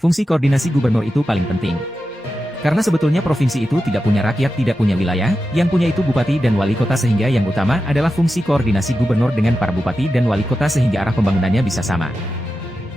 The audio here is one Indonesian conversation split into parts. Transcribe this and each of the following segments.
Fungsi koordinasi gubernur itu paling penting. Karena sebetulnya provinsi itu tidak punya rakyat, tidak punya wilayah, yang punya itu bupati dan wali kota sehingga yang utama adalah fungsi koordinasi gubernur dengan para bupati dan wali kota sehingga arah pembangunannya bisa sama.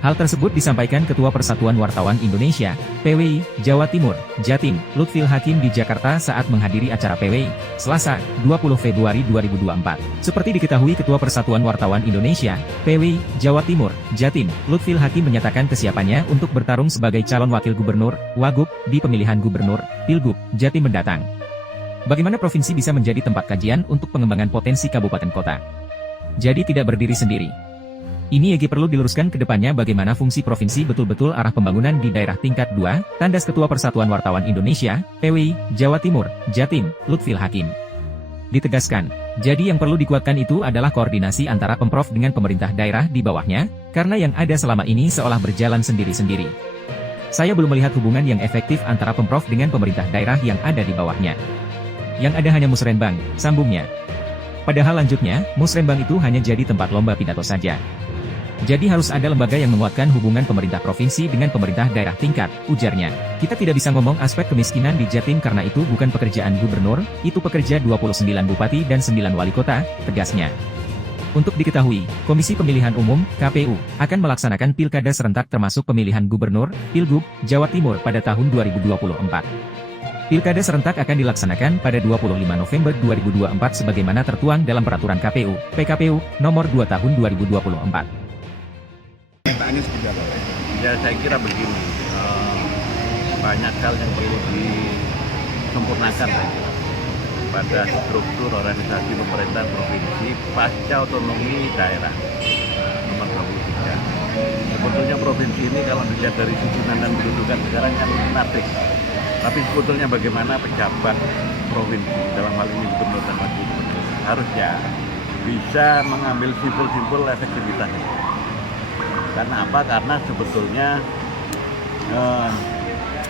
Hal tersebut disampaikan Ketua Persatuan Wartawan Indonesia, PWI, Jawa Timur, Jatim, Lutfil Hakim di Jakarta saat menghadiri acara PWI, Selasa, 20 Februari 2024. Seperti diketahui Ketua Persatuan Wartawan Indonesia, PWI, Jawa Timur, Jatim, Lutfil Hakim menyatakan kesiapannya untuk bertarung sebagai calon wakil gubernur, Wagub, di pemilihan gubernur, Pilgub, Jatim mendatang. Bagaimana provinsi bisa menjadi tempat kajian untuk pengembangan potensi kabupaten kota? Jadi tidak berdiri sendiri. Ini perlu diluruskan ke depannya bagaimana fungsi provinsi betul-betul arah pembangunan di daerah tingkat 2, tandas Ketua Persatuan Wartawan Indonesia, PWI, Jawa Timur, Jatim, Lutfil Hakim. Ditegaskan, jadi yang perlu dikuatkan itu adalah koordinasi antara Pemprov dengan pemerintah daerah di bawahnya, karena yang ada selama ini seolah berjalan sendiri-sendiri. Saya belum melihat hubungan yang efektif antara Pemprov dengan pemerintah daerah yang ada di bawahnya. Yang ada hanya musrenbang, sambungnya. Padahal lanjutnya, musrenbang itu hanya jadi tempat lomba pidato saja. Jadi harus ada lembaga yang menguatkan hubungan pemerintah provinsi dengan pemerintah daerah tingkat, ujarnya. Kita tidak bisa ngomong aspek kemiskinan di Jatim karena itu bukan pekerjaan gubernur, itu pekerja 29 bupati dan 9 wali kota, tegasnya. Untuk diketahui, Komisi Pemilihan Umum, KPU, akan melaksanakan pilkada serentak termasuk pemilihan gubernur, Pilgub, Jawa Timur pada tahun 2024. Pilkada serentak akan dilaksanakan pada 25 November 2024 sebagaimana tertuang dalam Peraturan KPU, PKPU, nomor 2 tahun 2024. Ya saya kira begini, banyak hal yang perlu disempurnakan pada struktur organisasi pemerintahan provinsi pasca otonomi daerah nomor 23. Sebetulnya provinsi ini kalau dilihat dari susunan dan kedudukan sekarang kan menarik. Tapi sebetulnya bagaimana pejabat provinsi dalam hal ini gubernur dan wakil gubernur harusnya bisa mengambil simpul-simpul efektivitasnya. Karena apa? Karena sebetulnya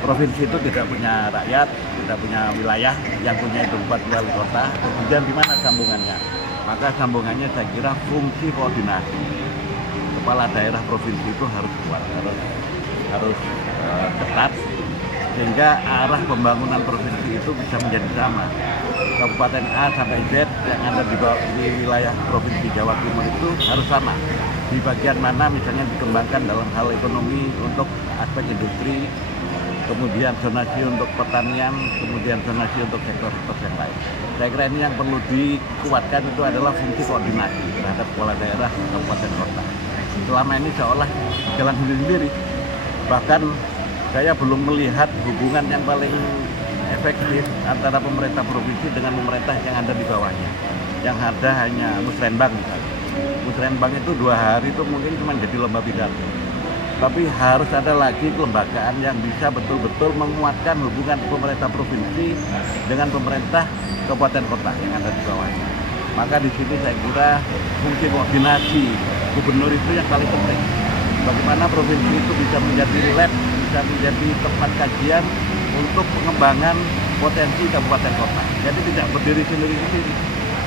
provinsi itu tidak punya rakyat, tidak punya wilayah, yang punya itu bupati wali kota. Kemudian di mana sambungannya? Maka sambungannya saya kira fungsi koordinasi. Kepala daerah provinsi itu harus kuat, harus ketat, sehingga arah pembangunan provinsi itu bisa menjadi sama. Kabupaten A sampai Z yang ada di wilayah provinsi Jawa Timur itu harus sama. Di bagian mana misalnya dikembangkan dalam hal ekonomi untuk aspek industri, kemudian zonasi untuk pertanian, kemudian zonasi untuk sektor-sektor yang lain. Saya kira ini yang perlu dikuatkan itu adalah fungsi koordinasi terhadap kepala daerah kabupaten kota. Selama ini seolah jalan sendiri-sendiri. Bahkan saya belum melihat hubungan yang paling efektif antara pemerintah provinsi dengan pemerintah yang ada di bawahnya. Yang ada hanya musrenbang misalnya. Musrenbang itu 2 hari itu mungkin cuma jadi lomba pidato. Tapi harus ada lagi kelembagaan yang bisa betul-betul menguatkan hubungan pemerintah provinsi dengan pemerintah kabupaten kota yang ada di bawahnya. Maka di sini saya kira fungsi koordinasi gubernur itu yang paling penting. Bagaimana provinsi itu bisa menjadi lab, bisa menjadi tempat kajian untuk pengembangan potensi kabupaten kota. Jadi tidak berdiri sendiri-sendiri.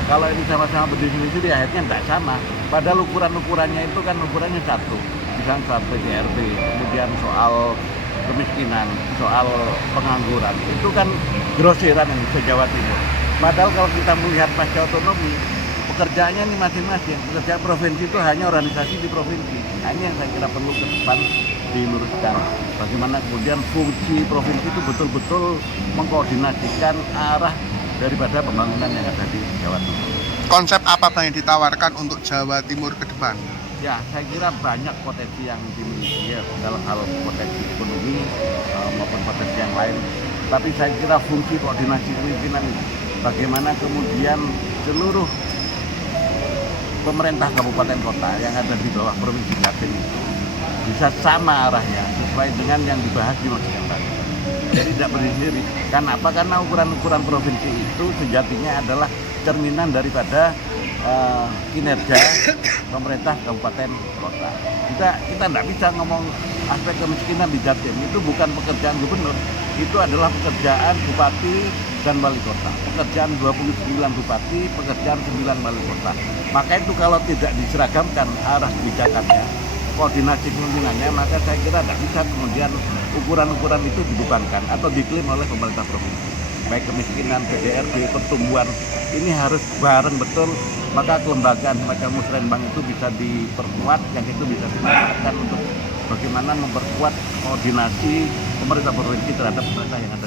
Kalau ini sama-sama berdiri sendiri akhirnya tidak sama. Padahal ukurannya itu kan ukurannya satu. Misalnya soal PGRB, kemudian soal kemiskinan, soal pengangguran. Itu kan grosiran yang di Jawa Timur. Padahal kalau kita melihat pasca otonomi, pekerjaannya ini masing-masing. Pekerjaan provinsi itu hanya organisasi di provinsi. Nah, ini yang saya kira perlu ke depan diluruskan. Bagaimana kemudian fungsi provinsi itu betul-betul mengkoordinasikan arah daripada pembangunan yang ada di Jawa Timur. Konsep apa Bang yang ditawarkan untuk Jawa Timur ke depan? Ya, saya kira banyak potensi yang dimiliki ya, dalam hal potensi ekonomi maupun potensi yang lain. Tapi saya kira fungsi koordinasi kepemimpinan bagaimana kemudian seluruh pemerintah kabupaten kota yang ada di bawah provinsi Jatim itu bisa sama arahnya sesuai dengan yang dibahas di Masjid tadi. Jadi tidak berdiri sendiri. Kenapa? Karena ukuran-ukuran provinsi itu sejatinya adalah cerminan daripada kinerja pemerintah kabupaten kota. Kita tidak bisa ngomong aspek kemiskinan di Jatim, itu bukan pekerjaan gubernur, itu adalah pekerjaan bupati dan wali kota. Pekerjaan 29 bupati, pekerjaan 9 wali kota. Maka itu kalau tidak diseragamkan arah kebijakannya, koordinasi kepemimpinannya, maka saya kira tidak bisa kemudian ukuran-ukuran itu dibebankan atau diklaim oleh pemerintah provinsi. Baik kemiskinan, PDRB, pertumbuhan, ini harus bareng betul, maka kelembagaan semacam Musrenbang itu bisa diperkuat, yang itu bisa dimanfaatkan untuk bagaimana memperkuat koordinasi pemerintah provinsi terhadap pemerintah yang ada